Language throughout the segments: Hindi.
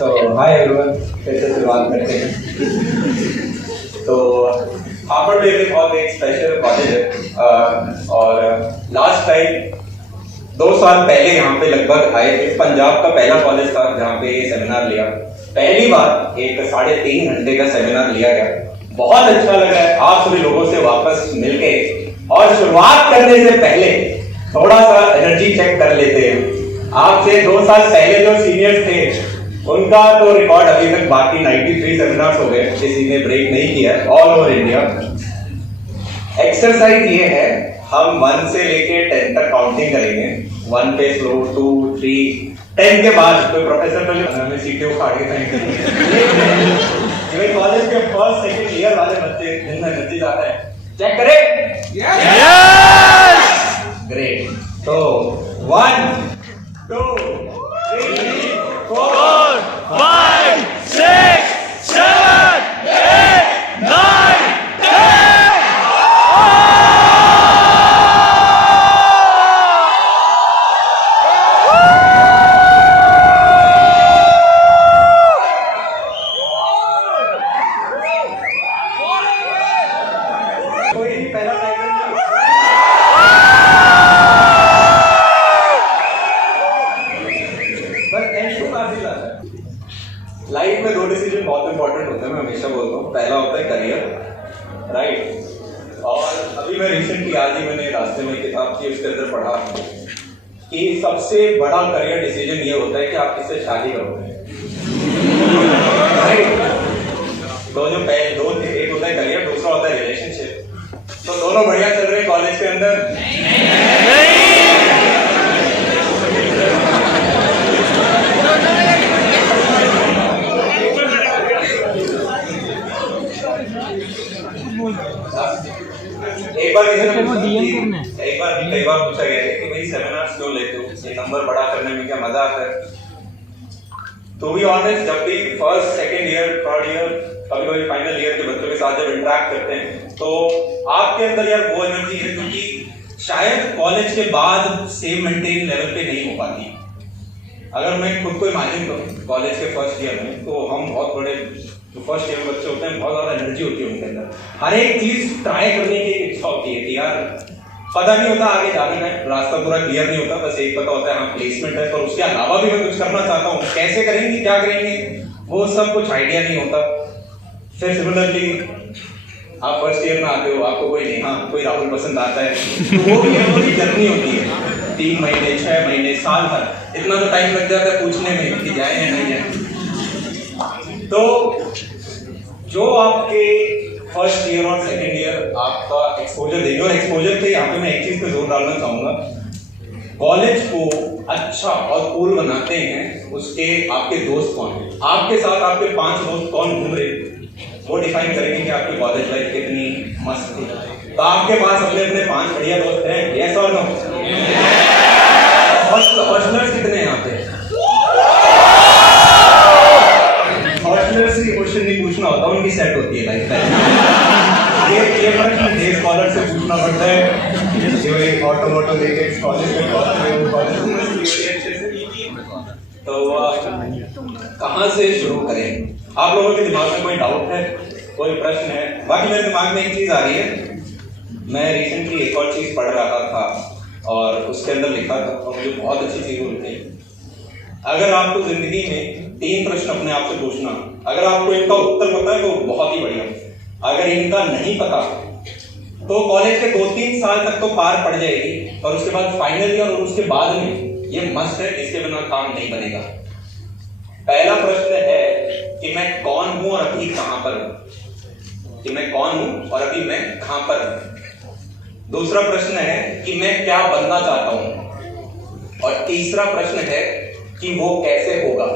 तो हाय एवरीवन, फिर से शुरुआत करते हैं। तो हार्वर्ड में बहुत एक स्पेशल कॉलेज है और लास्ट टाइम 2 साल पहले यहाँ पे लगभग आए थे। पंजाब का पहला कॉलेज था जहाँ पे ये सेमिनार लिया। पहली बार एक 3.5 घंटे का सेमिनार लिया गया। बहुत अच्छा लगा है आप सभी लोगों से वापस मिलके। और शुरुआत करने से पहले थोड़ा सा एनर्जी चेक कर लेते हैं। आपसे 2 साल पहले जो सीनियर थे उनका तो रिकॉर्ड अभी तक बाकी 93 सेमिनार्स हो गए, किसी ने ब्रेक नहीं किया ऑल ओवर इंडिया। एक्सरसाइज ये है, हम 1 से लेके 10 तक काउंटिंग करेंगे। 1 पे स्लो, 2, 3, 10 के बाद कोई प्रोफेसर तो हमें सीटें उखाड़ के कॉलेज के फर्स्ट सेकंड ईयर वाले बच्चे जिनमें एनर्जी ज्यादा है, चेक करें। Yes, great. तो 1 2 3 4 5 6 7 8 9 कोई नहीं, पहला टाइगर लाइफ में 2 डिसीजन बहुत इंपॉर्टेंट होते हैं, मैं हमेशा बोलता हूँ। पहला होता है करियर, राइट। और अभी मैं रिसेंटली आज ही मैंने रास्ते में किताब थी, उसके अंदर पढ़ा कि सबसे बड़ा करियर डिसीजन ये होता है कि आप किससे शादी करोगे, राइट। तो जो पहले 2 थे, एक होता है करियर, दूसरा होता है रिलेशनशिप। तो दोनों बढ़िया चल रहे हैं कॉलेज के अंदर। एक बार कई बार पूछा गया है कि भाई सेमिनार्स क्यों लेते हो, ये नंबर बड़ा करने में क्या मजा आता है। तो भी ऑनेस्ट, जब भी first second year third year कभी कभी फाइनल ईयर के बच्चों के साथ जब इंटरेक्ट करते हैं तो आपके अंदर यार वो एनर्जी है क्योंकि शायद कॉलेज के बाद सेम मेंटेन लेवल पे नहीं हो पाती। अगर मैं खुद को इमेजिन करूं कॉलेज के फर्स्ट ईयर में, तो हम बहुत बड़े जो फर्स्ट ईयर में बच्चे होते हैं, बहुत ज्यादा एनर्जी होती है उनके अंदर। हर एक चीज ट्राई करने की एक इच्छा होती है कि यार पता नहीं होता आगे जाने का, रास्ता पूरा क्लियर नहीं होता, बस एक पता होता है हाँ प्लेसमेंट है, पर उसके अलावा भी मैं कुछ करना चाहता हूँ। कैसे करेंगे, क्या करेंगे, वो सब कुछ आइडिया नहीं होता। फिर सिमिलरली आप फर्स्ट ईयर में आते हो, आपको कोई नेहा कोई राहुल पसंद आता है, तो वो भी हमारी जर्नी होती है। 3 महीने 6 महीने साल भर, इतना तो टाइम लग जाता है पूछने में कि जाए या नहीं जाए। तो जो आपके फर्स्ट ईयर और सेकंड ईयर आपका एक्सपोजर देंगे, और एक्सपोजर पे यहाँ पे मैं एक चीज पे जोर डालना चाहूंगा, कॉलेज को अच्छा और कूल बनाते हैं उसके आपके दोस्त कौन है। आपके साथ आपके 5 दोस्त कौन घूम रहे, वो डिफाइन करेंगे कि आपकी कॉलेज लाइफ कितनी मस्त थी। तो आपके पास अपने अपने 5 बढ़िया दोस्त हैं, यस और नो? हॉस्टलर्स कितने हैं यहाँ पे? हॉस्टलर्स की क्वेश्चन नहीं पूछना होता, उनकी सेट होती है लाइफ टाइम। ये प्रश्न डे स्कॉलर से पूछना पड़ता है जो एक ऑटोमोटो लेके कॉलेज में तो कहाँ से शुरू करें? आप लोगों के दिमाग में कोई डाउट है, कोई प्रश्न है? बाकी मेरे दिमाग में एक चीज आ रही है, मैं रिसेंटली एक और चीज पढ़ रहा था और उसके अंदर लिखा था और मुझे बहुत अच्छी चीज लगी। अगर आपको जिंदगी में 3 प्रश्न अपने आप से पूछना, अगर आपको इनका उत्तर पता है तो बहुत ही बढ़िया, अगर इनका नहीं पता तो कॉलेज के 2-3 साल तक तो पार पड़ जाएगी, और उसके बाद फाइनल ईयर और उसके बाद में ये मस्त है, इसके बिना काम नहीं बनेगा। पहला प्रश्न है कि मैं कौन हूं और अभी कहां पर हूं, कि मैं कौन हूं और अभी मैं कहां पर हूं। दूसरा प्रश्न है कि मैं क्या बनना चाहता हूं, और तीसरा प्रश्न है कि वो कैसे होगा।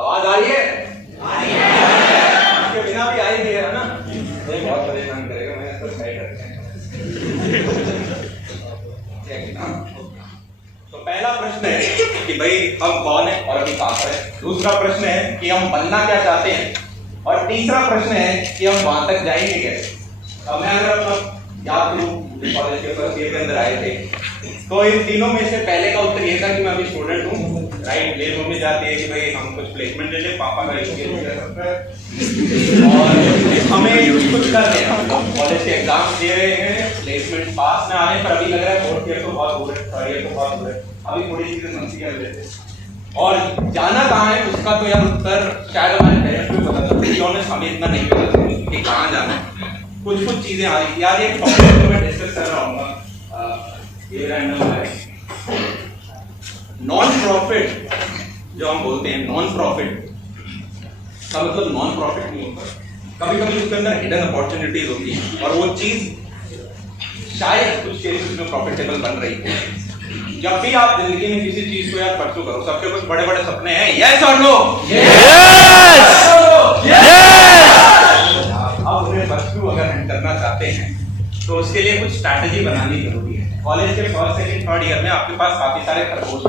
आवाज आ रही है? इसके बिना भी आई भी है ना, ये बहुत परेशान करेगा, मैं इसको साइड रखते हैं। तो पहला प्रश्न है कि भाई हम कौन है और अभी कहां पर है। दूसरा प्रश्न है कि हम बनना क्या चाहते हैं, और तीसरा प्रश्न है कि हम वहां तक जाएंगे कैसे। अब मैं अगर अपना याद करूं कॉलेज के फर्स्ट ईयर के अंदर आए थे, तो इन तीनों में से पहले का उत्तर ये था कि मैं अभी स्टूडेंट हूँ, राइट। मेरी मम्मी चाहती है कि भाई हम कुछ प्लेसमेंट ले लें, पापा का और हमें कुछ कर रहे हैं, कॉलेज के एग्जाम दे रहे हैं, प्लेसमेंट पास में आने पर अभी लग रहा है फोर्थ ईयर तो बहुत दूर है, थर्ड ईयर तो बहुत दूर है, अभी थोड़ी चीजें समझी कर लेते हैं। और जाना कहाँ है उसका तो यार उत्तर शायद हमारे पेरेंट्स को पता था, हमें इतना नहीं पता था कि कहाँ जाना है। कुछ चीजें आ रही यार, एक टॉपिक मैं डिस्कस कर रहा हूँ, ये रैंडम है। नॉन प्रॉफिट जो हम बोलते हैं, नॉन प्रॉफिट का मतलब नॉन प्रॉफिट नहीं होता, कभी कभी उसके अंदर हिडन अपॉर्चुनिटीज होती है और वो चीज शायद कुछ केसेस में प्रॉफिटेबल बन रही है। जब भी आप जिंदगी में किसी चीज को यार परसू करो, सबके कुछ बड़े बड़े सपने हैं, यस और नो? आप उन्हें परसू अगर करना चाहते हैं तो उसके लिए कुछ स्ट्रैटेजी बनानी जरूरी है। कॉलेज के फर्स्ट सेकंड थर्ड ईयर में आपके पास काफी सारे खरगोश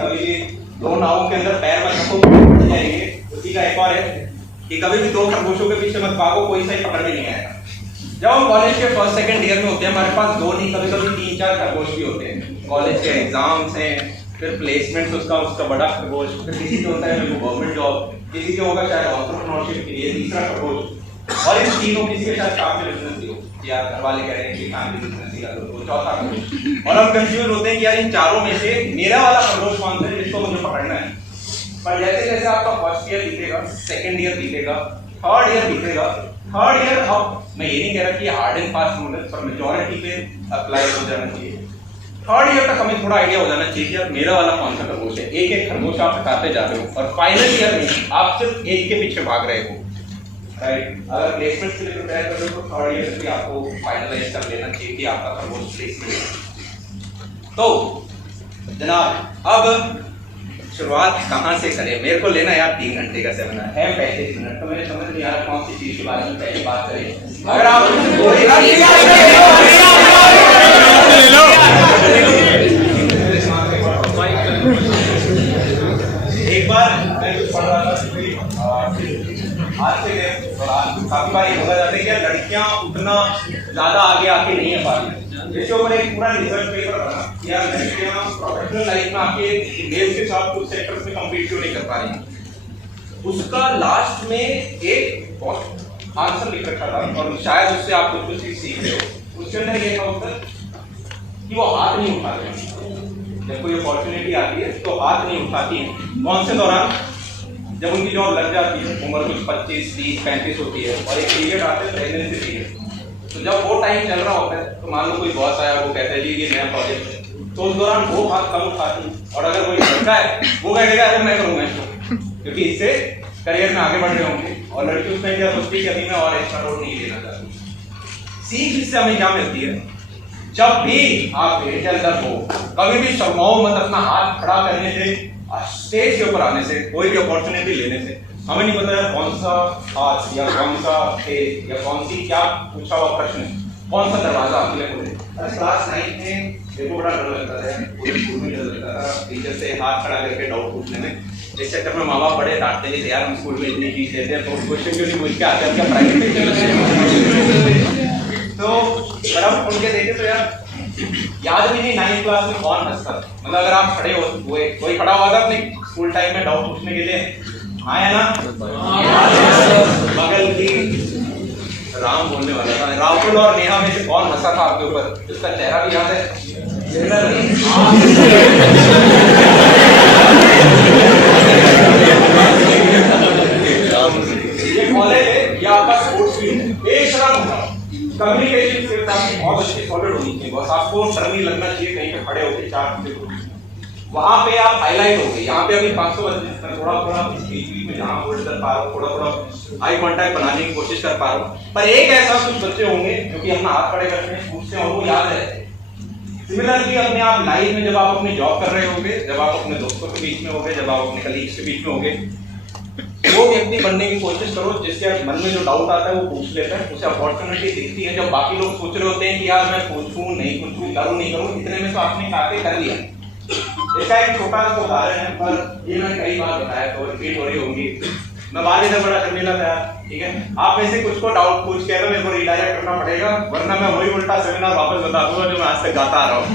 कभी दो नावों के अंदर पैर मत रखो, फट जाएंगे। उसी का एक और है कि कभी भी दो खरगोशों के पीछे मत भागो, कोई सही पकड़ में नहीं आएगा। जब हम कॉलेज के फर्स्ट सेकंड ईयर में होते हैं, हमारे पास दो नहीं कभी कभी 3-4 खरगोश भी होते हैं। कॉलेज के एग्जाम्स हैं, फिर प्लेसमेंट उसका बड़ा खरगोश, फिर किसी को होता है गवर्नमेंट जॉब, किसी को होगा शायद एंटरप्रेन्योरशिप के लिए तीसरा खरगोश, और इन तीनों किसी के साथ फैमिली बिजनेस हो, यार घर वाले कह रहे हैं कि फैमिली बिजनेस ही कर लो, चौथा खरगोश। और हम कंफ्यूज होते हैं कि यार इन चारों में से मेरा वाला खरगोश कौन सा है जिसको मुझे पकड़ना है। पर जैसे जैसे आपका फर्स्ट ईयर बीतेगा, सेकंड ईयर बीतेगा, थर्ड ईयर बीतेगा, थर्ड ईयर, अब मैं ये नहीं कह रहा कि हार्ड एंड फास्ट रूल है, पर मेजॉरिटी पे अप्लाई हो जाना चाहिए। थर्ड ईयर तक हमें थोड़ा आइडिया हो जाना चाहिए यार मेरा वाला कौन सा खरगोश है। एक एक खरगोश आप हटाते जा रहे हो और फाइनल ईयर में आप सिर्फ एक के पीछे भाग रहे हो, राइट। अगर प्लेसमेंट के लिए प्रिपेयर कर रहे हो तो थर्ड ईयर भी आपको फाइनलाइज कर लेना चाहिए कि आपका खरगोश प्लेसमेंट है। तो जनाब अब शुरुआत कहाँ से करें? मेरे को लेना यार 3 घंटे का सेमिनार है, 35 मिनट, तो मेरे समझ नहीं आ रहा कौन सी चीज के बारे में पहले बात करें। अगर आप एक बार मैं कुछ पढ़ रहा था, आज से काफी बार ये बोला जाता है कि लड़कियां उतना ज्यादा आगे आके नहीं है पा रही, जिसके ऊपर एक पूरा रिसर्च पेपर बना कि यार लड़कियां प्रोफेशनल लाइफ में आके मेल के साथ कुछ सेक्टर्स में कम्पीट क्यों नहीं कर पा रही। उसका लास्ट में एक आंसर लिख रखा था और शायद उससे आप कुछ सीख रहे हो। उसके अंदर ये था उत्तर कि वो हाथ नहीं उठाते, जब कोई अपॉर्चुनिटी आती है तो हाथ नहीं उठाती है। कौन से दौरान? जब उनकी जॉब लग जाती है, उम्र कुछ 25, 30, 35 होती है और एक पीरियड आता है प्रेगनेंसी पीरियड। तो जब वो टाइम चल रहा होता है तो मान लो कोई बॉस आया, वो कहता है जी ये नया प्रोजेक्ट है, तो उस दौरान वो हाथ कम उठाती है। और अगर कोई लड़का है वो कहेगा अरे मैं करूंगा इसको, क्योंकि इससे करियर में आगे बढ़ रहे होंगे। और लड़की उसमें क्या सोचती है कि अभी मैं और एक्स्ट्रा रोड नहीं लेना चाहती। सीख इससे हमें क्या मिलती है? जब भी आप के अंदर हो, कभी भी शर्माओ मत अपना हाथ खड़ा करने से, स्टेज के ऊपर आने से, कोई भी अपॉर्चुनिटी लेने से। हमें नहीं पता यार कौन सा हाथ या कौन सा फेस या कौन सी क्या पूछा हुआ प्रश्न है, कौन सा दरवाजा आपके लिए खोले। क्लास 9 में देखो बड़ा डर लगता था, पूरे स्कूल में डर लगता था टीचर से हाथ खड़ा करके डाउट पूछने में। इस चक्कर में माँ बाप बड़े डांटते थे यार हम स्कूल में इतनी फीस देते हैं तो क्वेश्चन क्यों नहीं पूछ के आते हैं, क्या प्राइवेट टीचर। तो अगर हम उठ के देखे तो यार याद भी नहीं 9th क्लास में कौन हंसता, मतलब अगर आप खड़े हो कोई खड़ा हुआ था अपने स्कूल टाइम में डाउट पूछने के लिए, हाँ है ना? बगल की राम बोलने वाला था, राहुल और नेहा में से कौन हंसा था आपके ऊपर? उसका चेहरा भी याद है? ये कॉलेज है या आपका स्पोर्ट्स फील्ड है, बेशरम होगा, कम्युनिकेशन स्किल्स आपकी बहुत अच्छी सॉलिड होनी चाहिए, बस आपको डर नहीं लगना चाहिए कहीं पे खड़े होकर 4 चीजें वहां पे आप हाईलाइट हो गए। यहाँ पे अभी 500 बच्चे थोड़ा थोड़ा बीच में जहाँ होल्ड कर पा रहा हूँ, थोड़ा थोड़ा आई कांटेक्ट बनाने की कोशिश कर पा रहा हूँ। पर एक ऐसा कुछ बच्चे होंगे जो कि अपना हाथ खड़े करते हैं, पूछते हैं और वो याद रहते हैं। सिमिलरली अपने आप लाइफ में जब आप अपनी जॉब कर रहे होंगे, जब आप अपने दोस्तों के बीच में होंगे, जब आप अपने कलीग्स के बीच में होंगे, वो व्यक्ति बनने की कोशिश करो जिसके मन में जो डाउट आता है वो पूछ लेता है, उसे अपॉर्चुनिटी दिखती है। जब बाकी लोग सोच रहे होते हैं कि यार मैं पूछूं नहीं पूछूं, करूं नहीं करूं, इतने में तो आपने आके कर लिया। इसका एक छोटा सा उदाहरण है, पर ये मैं कई बार बताया तो रिपीट हो रही होंगी। मैं बात इधर बड़ा करने लगा यार, ठीक है। आप में से कुछ को डाउट पूछ के मेरे को रिडायरेक्ट करना पड़ेगा, वरना मैं वही उल्टा सेमिनार वापस बता दूंगा जो मैं आज तक गाता आ रहा हूँ।